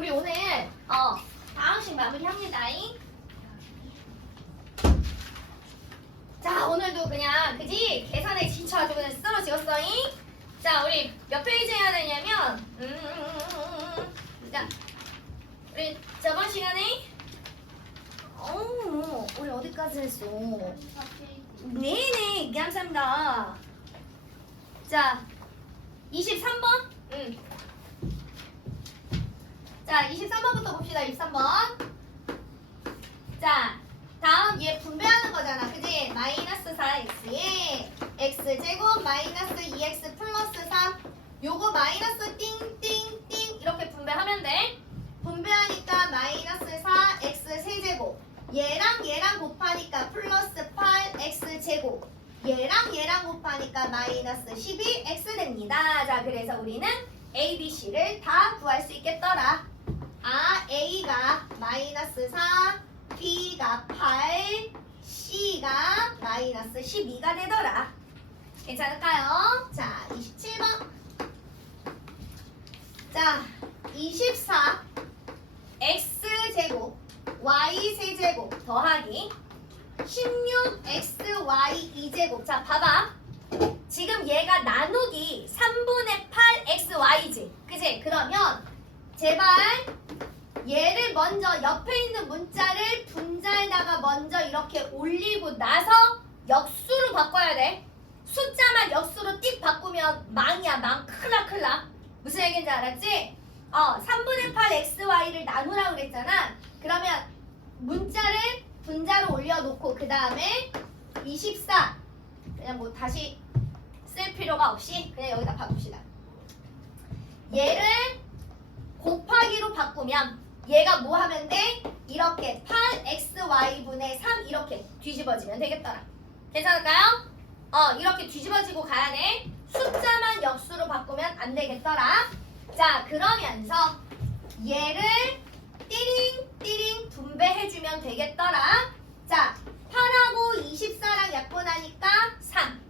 우리 오늘 어 다음식 마무리합니다. 자 오늘도 그냥 그지 계산에 지쳐가지고 그냥 쓰러지었어. 자 우리 몇 페이지 해야 되냐면 음, 자 우리 저번 시간에 어 우리 어디까지 했어? 네네 감사합니다. 자 23번. 응. 자, 23번부터 봅시다. 23번. 자, 다음 얘 분배하는 거잖아. 그지? 마이너스 4x에 x제곱 마이너스 2x 플러스 3 요거 마이너스 띵띵띵 이렇게 분배하면 돼. 분배하니까 마이너스 4x 세제곱 얘랑 얘랑 곱하니까 플러스 8x 제곱 얘랑 얘랑 곱하니까 마이너스 12x 됩니다. 자, 그래서 우리는 a, b, c를 다 구할 수 있겠더라. 아, a가 마이너스 4, b가 8, c가 마이너스 12가 되더라. 괜찮을까요? 자, 27번. 자, 24 x제곱 y 세제곱 더하기 16xy 2제곱. 자, 봐봐. 지금 얘가 나누기 3분의 8xy지. 그지? 그러면 제발 얘를 먼저 옆에 있는 문자를 분자에다가 먼저 이렇게 올리고 나서 역수로 바꿔야 돼. 숫자만 역수로 띡 바꾸면 망이야, 망. 클라 클라. 무슨 얘기인지 알았지? 어, 3분의 8 xy를 나누라고 그랬잖아. 그러면 문자를 분자로 올려놓고 그 다음에 24 그냥 뭐 다시 쓸 필요가 없이 그냥 여기다 바꿉시다. 얘를 곱하기로 바꾸면 얘가 뭐 하면 돼? 이렇게 8xy분의 3 이렇게 뒤집어지면 되겠더라. 괜찮을까요? 어 이렇게 뒤집어지고 가야 돼. 숫자만 역수로 바꾸면 안 되겠더라. 자 그러면서 얘를 띠링 띠링 분배해주면 되겠더라. 자 8하고 24랑 약분하니까 3.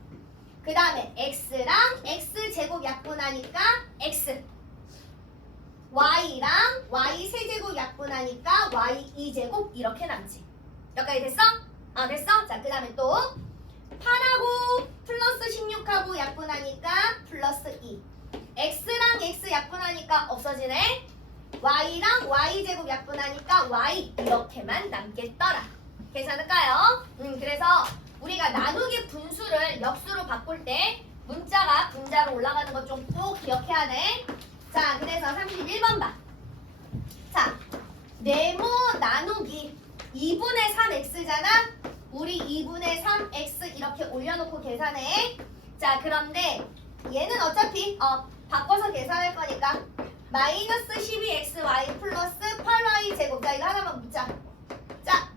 그 다음에 x랑 x제곱 약분하니까 x. y랑 y 세제곱 약분하니까 y 2제곱 이렇게 남지. 여기까지 됐어? 아 됐어? 자 그 다음에 또 8하고 플러스 16하고 약분하니까 플러스 2. x랑 x 약분하니까 없어지네. y랑 y제곱 약분하니까 y 이렇게만 남겠더라. 괜찮을까요? 음 그래서 우리가 나누기 분수를 역수로 바꿀 때 문자가 분자로 올라가는 것 좀 꼭 기억해야 돼. 자, 그래서 31번 봐. 자, 네모 나누기 2분의 3x잖아? 우리 2분의 3x 이렇게 올려놓고 계산해. 자, 그런데 얘는 어차피 어, 바꿔서 계산할 거니까 마이너스 12xy 플러스 8y 제곱. 자, 이거 하나만 묻자. 자,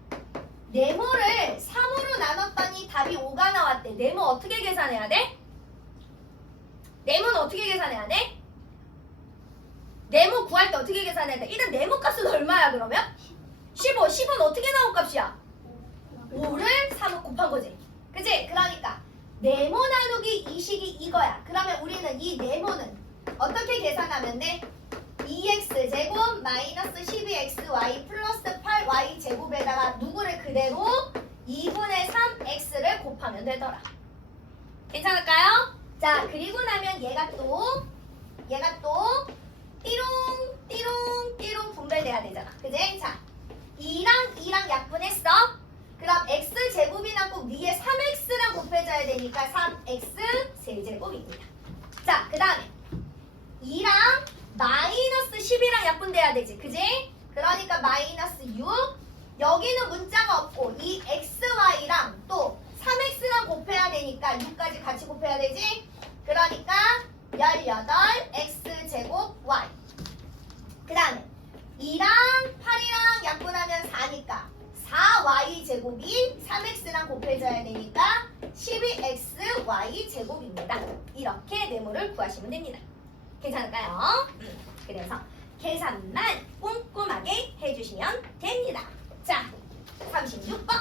네모를 3으로 나눴더니 답이 5가 나왔대. 네모 어떻게 계산해야 돼? 네모는 어떻게 계산해야 돼? 네모 구할 때 어떻게 계산해야 돼? 일단 네모 값은 얼마야 그러면? 15. 10은 어떻게 나온 값이야? 5를 3을 곱한 거지. 그치? 그러니까 네모 나누기 이식이 이거야. 그러면 우리는 이 네모는 어떻게 계산하면 돼? 2x 제곱 마이너스 12xy 플러스 8y 제곱에다가 누구를 그대로 2분의 3x를 곱하면 되더라. 괜찮을까요? 자 그리고 나면 얘가 또 얘가 또 띠롱 띠롱 띠롱 분배돼야 되잖아. 그지? 자 2랑 2랑 약분했어. 그럼 x 제곱이 남고 위에 3x랑 곱해줘야 되니까 3x 세제곱입니다. 자 그 다음에 2랑 마이너스 10이랑 약분돼야 되지. 그지? 그러니까 마이너스 6. 여기는 문자가 없고 이 xy랑 또 3x랑 곱해야 되니까 6까지 같이 곱해야 되지. 그러니까 18x제곱 y. 그 다음에 2랑 8이랑 약분하면 4니까 4y 제곱이 3x랑 곱해줘야 되니까 12xy 제곱입니다. 이렇게 네모를 구하시면 됩니다. 괜찮을까요? 음, 그래서 계산만 꼼꼼하게 해주시면 됩니다. 자, 36번.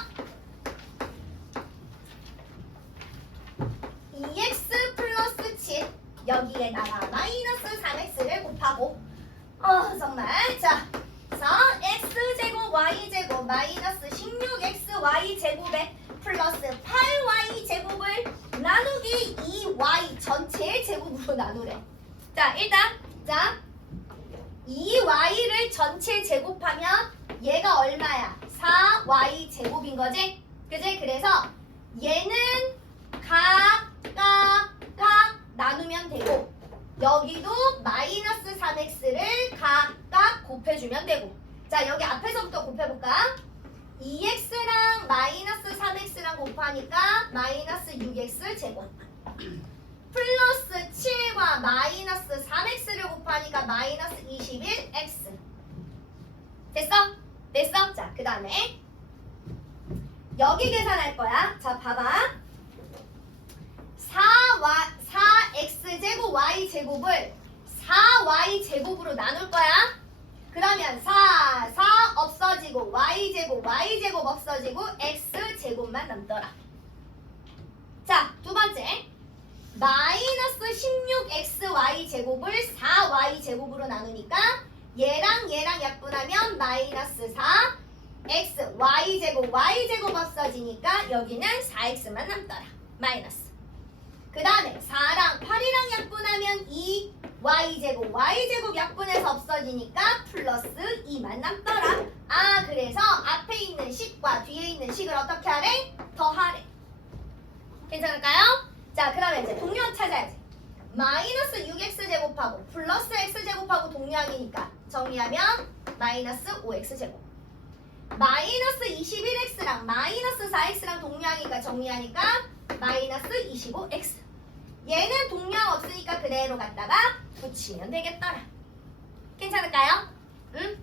2x 플러스 7 여기에다가 마이너스 3x를 곱하고 어, 어 정말 자 4x제곱 y제곱 마이너스 16xy제곱에 플러스 8y제곱을 나누기 2y 전체의 제곱으로 나누래 자 일단 자 2y를 전체 제곱하면 얘가 얼마야? 4y 제곱인 거지? 그지? 그래서 얘는 각각 각 나누면 되고 여기도 마이너스 3x를 각각 곱해주면 되고 자 여기 앞에서부터 곱해볼까? 2x랑 마이너스 3x랑 곱하니까 마이너스 6x 제곱 플러스 7과 마이너스 3x를 곱하니까 마이너스 21x 됐어? 됐어? 자 그 다음에 여기 계산할 거야 자 봐봐 4y, 4x제곱 y제곱을 4y제곱으로 나눌 거야. 그러면 4, 4 없어지고 y제곱, y제곱 없어지고 x제곱만 남더라. 자 두 번째. 마이너스 16xy 제곱을 4y 제곱으로 나누니까 얘랑 얘랑 약분하면 마이너스 4 x y 제곱 y 제곱 없어지니까 여기는 4x만 남더라. 마이너스 그 다음에 4랑 8이랑 약분하면 2 y 제곱 y 제곱 약분해서 없어지니까 플러스 2만 남더라. 아 그래서 앞에 있는 식과 뒤에 있는 식을 어떻게 하래? 더하래. 괜찮을까요? 자 그러면 이제 동량 찾아야지. 마이너스 6x 제곱하고 플러스 x 제곱하고 동량이니까 정리하면 마이너스 5x 제곱. 마이너스 21x랑 마이너스 4x랑 동량이니까 정리하니까 마이너스 25x 얘는 동량 없으니까 그대로 갖다가 붙이면 되겠더라 괜찮을까요? 응?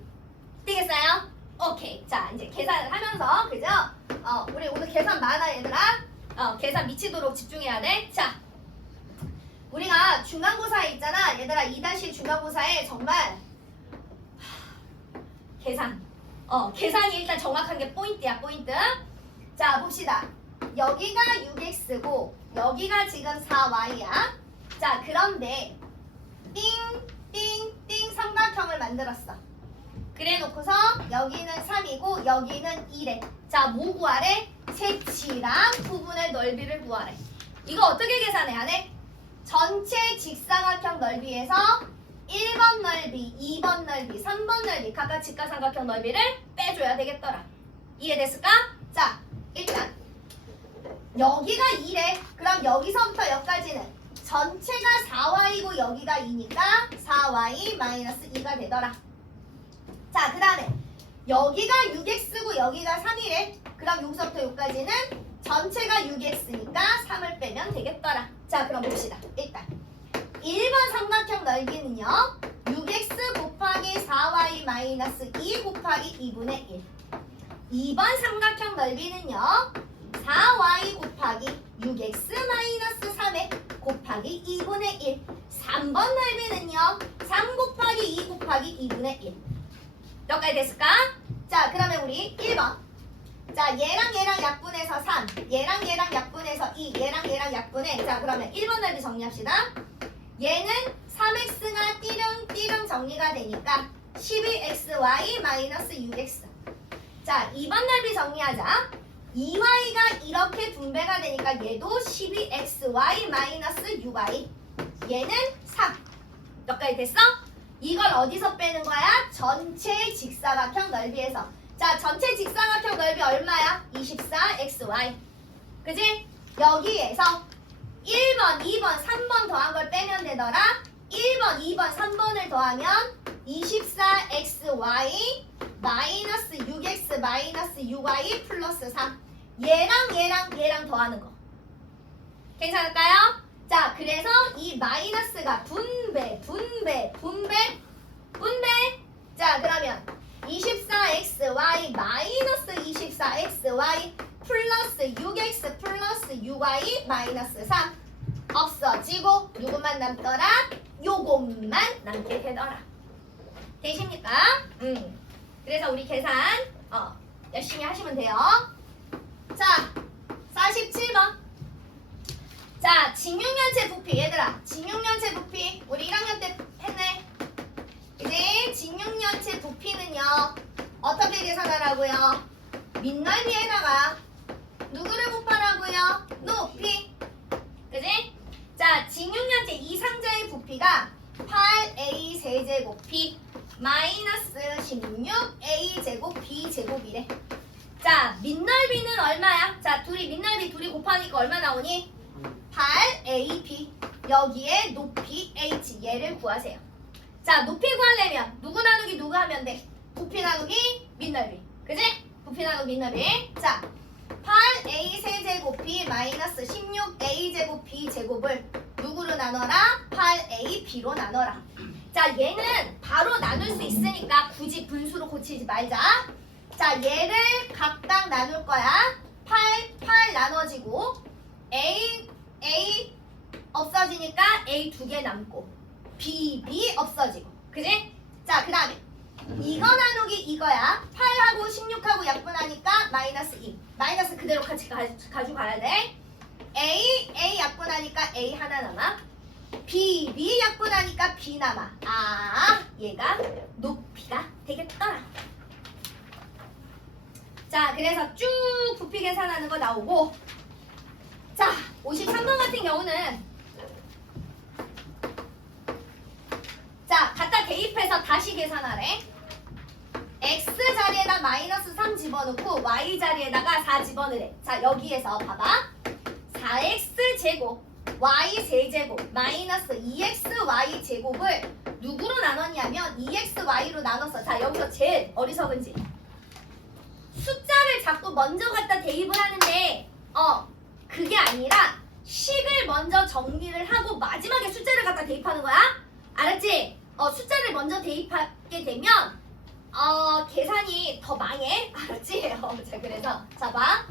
되겠어요? 오케이 자 이제 계산을 하면서 그죠? 어 우리 오늘 계산 많아 얘들아 어, 계산 미치도록 집중해야 돼. 자, 우리가 중간고사에 있잖아. 얘들아, 2다시 중간고사에 정말 하, 계산. 어, 계산이 일단 정확한 게 포인트야, 포인트. 자, 봅시다. 여기가 6x고 여기가 지금 4y야. 자, 그런데 띵, 띵, 띵 삼각형을 만들었어. 그래 놓고서 여기는 3이고 여기는 1에 자, 뭐 구하래? 색치랑 부분의 넓이를 구하래. 이거 어떻게 계산해야 돼? 전체 직사각형 넓이에서 1번 넓이, 2번 넓이, 3번 넓이 각각 직사각형 넓이를 빼줘야 되겠더라. 이해됐을까? 자, 일단 여기가 2래. 그럼 여기서부터 여기까지는 전체가 4y이고 여기가 2니까 4y 마이너스 2가 되더라. 자, 그 다음에 여기가 6x고 여기가 3이래. 그럼 여기서부터 여기까지는 전체가 6x니까 3을 빼면 되겠더라. 자, 그럼 봅시다. 일단 1번 삼각형 넓이는요. 6x 곱하기 4y 마이너스 2 곱하기 2분의 1. 2번 삼각형 넓이는요. 4y 곱하기 6x 마이너스 3에 곱하기 2분의 1. 3번 넓이는요. 3 곱하기 2 곱하기 2분의 1. 여기까지 됐을까? 자, 그러면 우리 1번. 자, 얘랑 얘랑 약분해서 3, 얘랑 얘랑 약분해서 2, 얘랑 얘랑 약분해. 자, 그러면 1번 넓이 정리합시다. 얘는 3x가 띠릉띠릉 정리가 되니까 12xy 마이너스 6x. 자, 2번 넓이 정리하자. 2y가 이렇게 분배가 되니까 얘도 12xy 마이너스 6y. 얘는 3. 여기까지 됐어? 이걸 어디서 빼는 거야? 전체 직사각형 넓이에서. 자, 전체 직사각형 넓이 얼마야? 24xy. 그지? 여기에서 1번, 2번, 3번 더한 걸 빼면 되더라. 1번, 2번, 3번을 더하면 24xy 마이너스 6x 마이너스 6y 플러스 3. 얘랑 얘랑 얘랑 더하는 거. 괜찮을까요? 자, 그래서 이 마이너스가 분배, 분배, 분배, 분배. 자, 그러면 24xy 마이너스 24xy 플러스 6x 플러스 6y 마이너스 3 없어지고 누구만 남더라? 요것만 남게 되더라. 되십니까? 음. 그래서 우리 계산 어, 열심히 하시면 돼요. 자, 47번. 자, 직육면체 부피 얘들아. 직육면체 부피 우리 1학년 때 했네. 이제 직육면체 부피는요 어떻게 계산하라고요? 밑넓이에다가 누구를 곱하라고요? 높이 그지? 자 직육면체 이상자의 부피가 8a 세제곱이 마이너스 16a 제곱 b 제곱이래 자 밑넓이는 얼마야? 자 둘이 밑넓이 둘이 곱하니까 얼마 나오니? 8ab 여기에 높이 h 얘를 구하세요 자 높이 구하려면 누구 나누기 누구 하면 돼? 부피 나누기 밑넓이 그지? 부피 나누기 밑넓이 자 8a 세제곱이 마이너스 16a 제곱 b 제곱을 누구로 나눠라? 8a b로 나눠라 자 얘는 바로 나눌 수 있으니까 굳이 분수로 고치지 말자. 자 얘를 각각 나눌 거야. 8, 8 나눠지고 a a 없어지니까 a 두 개 남고 b b 없어지고. 그지? 자 그 다음에 이거 나누기 이거야. 8하고 16하고 약분하니까 마이너스 2 마이너스 그대로 같이 가, 가지고 가야 돼. A a 약분하니까 a 하나 남아 b b 약분하니까 남아. 아 얘가 높이가 되겠더라 자 그래서 쭉 부피 계산하는 거 나오고. 자 53번 같은 경우는 자 갖다 대입해서 다시 계산하래. X 자리에다 마이너스 3 집어넣고 y 자리에다가 4 집어넣으래. 자 여기에서 봐봐. 4x 제곱 y 세제곱 마이너스 2xy 제곱을 누구로 나눴냐면 2xy로 나눴어 자 여기서 제일 어리석은 지. 숫자를 자꾸 먼저 갖다 대입을 하는데 어 그게 아니라 식을 먼저 정리를 하고 마지막에 숫자를 갖다 대입하는 거야. 알았지? 어 숫자를 먼저 대입하게 되면 어 계산이 더 망해. 알았지? 어, 자 그래서 자봐.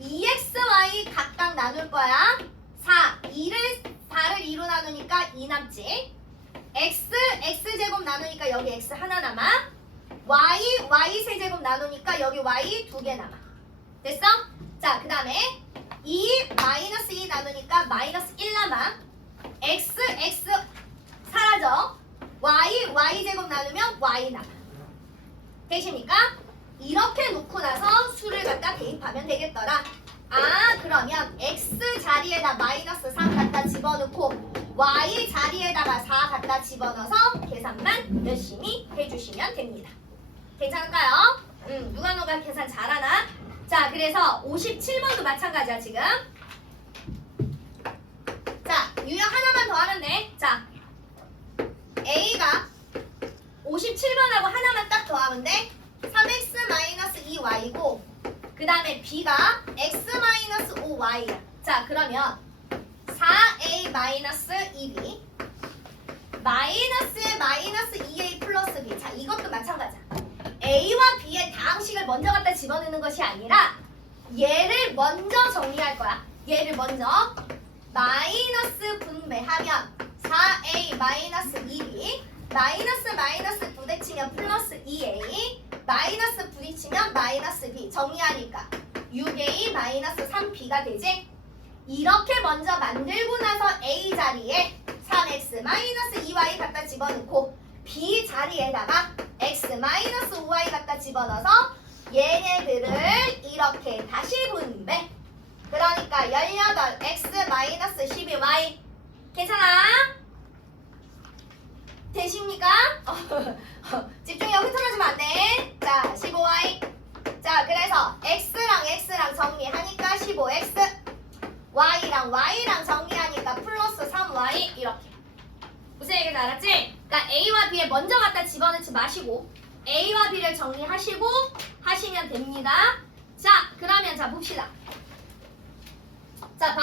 2xy 각각 나눌 거야 4 2를 4를 2로 나누니까 2 남지. X x제곱 나누니까 여기 x 하나 남아. Y y 세제곱 나누니까 여기 y 두 개 남아. 됐어? 자 그 다음에 2 마이너스 2 나누니까 마이너스 1 남아. X x 사라져. Y y 제곱 나누면 y 남아. 되십니까? 이렇게 놓고 나서 수를 갖다 대입하면 되겠더라 아 그러면 x 자리에다 마이너스 3 갖다 집어넣고 y 자리에다가 4 갖다 집어넣어서 계산만 열심히 해주시면 됩니다 괜찮을까요? 음, 누가 누가 계산 잘하나? 자, 그래서 57번도 마찬가지야, 지금. 자, 유형 하나만 더 하면 돼. 자, A가 57번하고 하나만 딱 더하면 돼. 3x-2y고, 그 다음에 B가 x-5y. 자, 그러면 4a-2b 마이너스에 마이너스 2a 플러스 b. 자, 이것도 마찬가지야. A와 B의 다항식을 먼저 갖다 집어넣는 것이 아니라 얘를 먼저 정리할 거야. 얘를 먼저 마이너스 분배하면 4A 마이너스 2B 마이너스 마이너스 부딪히면 플러스 2A 마이너스 부딪히면 마이너스 B 정리하니까 6A 마이너스 3B가 되지? 이렇게 먼저 만들고 나서 A 자리에 3X 마이너스 2Y 갖다 집어넣고 B 자리에다가 x 마이너스 5y 갖다 집어넣어서 얘네들을 이렇게 다시 분배. 그러니까 18 x 마이너스 12y 괜찮아? 되십니까? 집중력 흐트러지면 안 돼. 자, 15y. 자, 그래서 x랑 x랑 정리하니까 15x. y랑 y랑 정리하니까 플러스 3y 이렇게. 무슨 얘기인지 알았지? 그러니까 A와 B에 먼저 갖다 집어넣지 마시고 A와 B를 정리하시고 하시면 됩니다. 자, 그러면 자 봅시다. 자, 봐.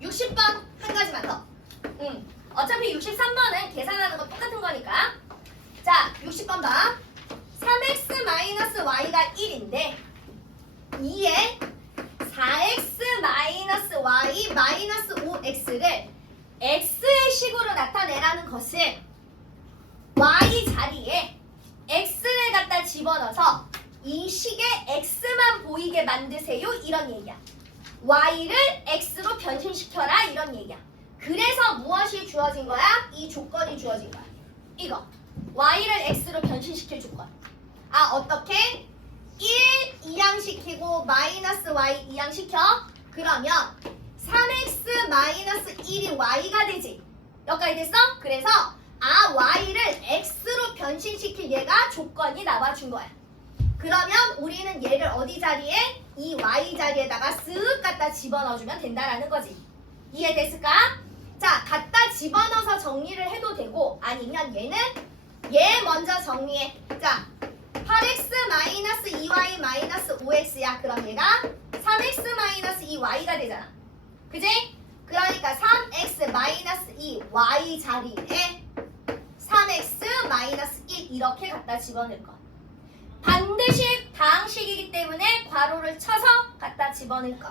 60번 한 가지만 더. 응. 어차피 63번은 계산하는 거 똑같은 거니까. 자, 60번 봐. 3x-y가 1인데 2에 4x-y 마이너스 5x를 x의 식으로 나타내라는 것은 y 자리에 x를 갖다 집어넣어서 이 식에 x만 보이게 만드세요 이런 얘기야 y를 x로 변신시켜라 이런 얘기야 그래서 무엇이 주어진 거야? 이 조건이 주어진 거야 이거 y를 x로 줄 거야. 아 어떻게? 1 이항시키고 마이너스 y 이항시켜? 그러면 3x 마이너스 1이 y가 되지. 여기까지 됐어? 그래서 아 y를 x로 변신시킬 얘가 조건이 나와준 거야. 그러면 우리는 얘를 어디 자리에? 이 y 자리에다가 쓱 갖다 집어넣어주면 된다라는 거지. 이해됐을까? 자, 갖다 집어넣어서 정리를 해도 되고 아니면 얘는 얘 먼저 정리해. 자, 8x 마이너스 2y 마이너스 5x야. 그럼 얘가 3x 마이너스 2y가 되잖아. 그지? 그러니까 3x 마이너스 2y 자리에 3x 마이너스 1 이렇게 갖다 집어넣을 거. 반드시 다항식이기 때문에 괄호를 쳐서 갖다 집어넣을 거.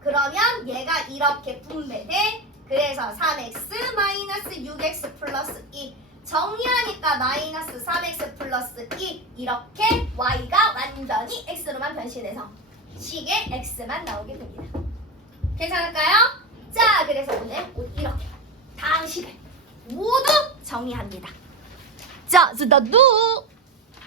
그러면 얘가 이렇게 분배돼. 그래서 3x 마이너스 6x 플러스 2 정리하니까 마이너스 3x 플러스 2 이렇게 y가 완전히 x로만 변신해서 식의 x만 나오게 됩니다. 괜찮을까요? 자, 그래서 오늘 이렇게 다항식을 모두 정리합니다. 자, 스타트!